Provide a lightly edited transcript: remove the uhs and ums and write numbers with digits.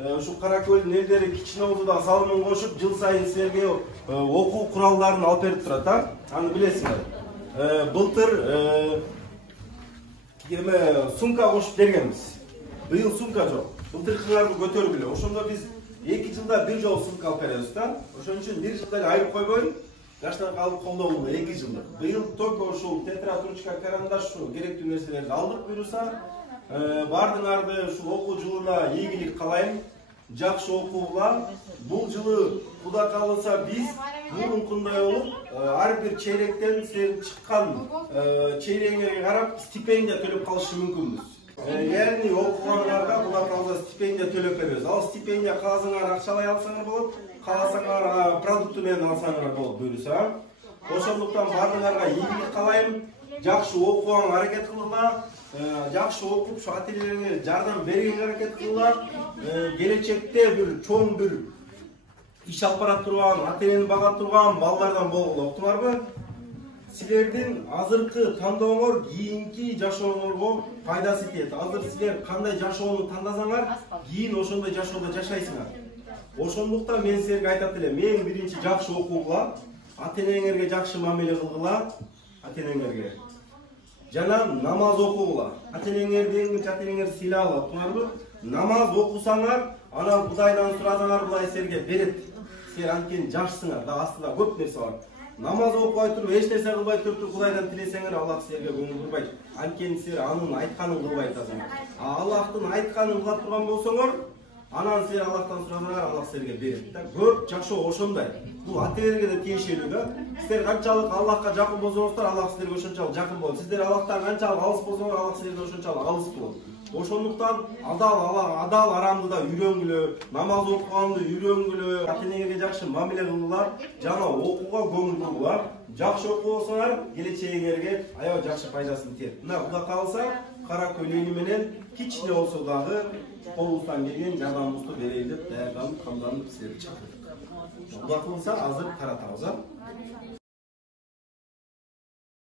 Ушу Кара Көлдүн элдери кичине Ордуда салымын кошуп, жыл сайын силерге окуу куралдарын алып берип турат, аны билесиңер. Былтыр сумка кошуп бергенбиз. Быйыл сумка жок. Былтыркыларды көтөргүлө. Ошондо биз 2 жылда бир жолу сумка алып беребиз да. Ошон үчүн бир жылда айырып койбой, жаштан калып колдонуу 2 жылдык. Быйыл только ушул тетрадь, ручка, карандаш керектүү нерселерди алдык буюрса, бардыңарды ушул окуу жылына ийгилик каалайм. Жакшы окуугула. Бул жылы Куда кааласа биз мурункундай болуп, ар бир чейректен силер чыккан чейреңерге карап стипендия төлөп калышы мүмкүнбүз. Яғни окугандарга Куда кааласа стипендия төлөп беребиз. Ал стипендия кааласаңар акчалай алсаңар болот, кааласаңар продукты менен алсаңар болот буюрса. Ошондуктан бардыңарга ийгилик каалайм. Жакшы окуганга аракет кылгыла. Жакшы окуп, şu ателелерге жардам берүүгө аракет кылгыла. Келечекте бир чоң бир иш алып бара турган, ателени бага турган балдардан болгула, уктуңарбы? Силердин азыркы тандооңор кийинки жашооңорго пайдасы тиет. Азыр силер кандай жашоону тандасаңар, кийин ошондой жашоодо жашайсыңар. Ошондуктан мен силерге айтат элем, эң биринчи жакшы окуугула, ата-энеңерге жакшы мамиле кылгыла, ата-энеңерге. Жана намаз окуугула. Ата-энеңерди сыйлагыла, туңарбы? Намаз окусаңар, анан Кудайдан суразаңар, Кудай силерге берет. Силер анткени жашсыңар, да астында көп нерсе бар. Намаз окубай туруп, эч нерсе кылбай туруп Кудайдан тилесеңер, Аллах силерге көңүл бурбайт. Анткени силер анын айтканын кылбай атасыңар. Аллахтын айтканын кыла турган болсоңор, анан силер Аллахтан суразаңар, Аллах силерге берет. Көп жашоо ошондой. Бул ата-энеңерге да тиешелүү да. Силер канчалык Аллахка жакын болсоңуздар, Аллах силерге ошончалык жакын болот. Сиздер Аллахтан канчалык алыс болсоңор, Аллах силерден ошончалык алыс болот. Ошондуктан адал арамды да үйрөнгүлө, намаз окуганды үйрөнгүлө, ата-энеңерге жакшы мамиле кылгыла, жана окууга көңүл бургула. Жакшы окусаңар, келечегиңерге аябай жакшы пайдасын тиет. Мына Куда кааласа, Кара Көл эли менен кичине болсо дагы колубуздан келген жардамыбызды берейин деп даярданып, камданып силерди чакырдык. Куда кылса азыр каратабыз.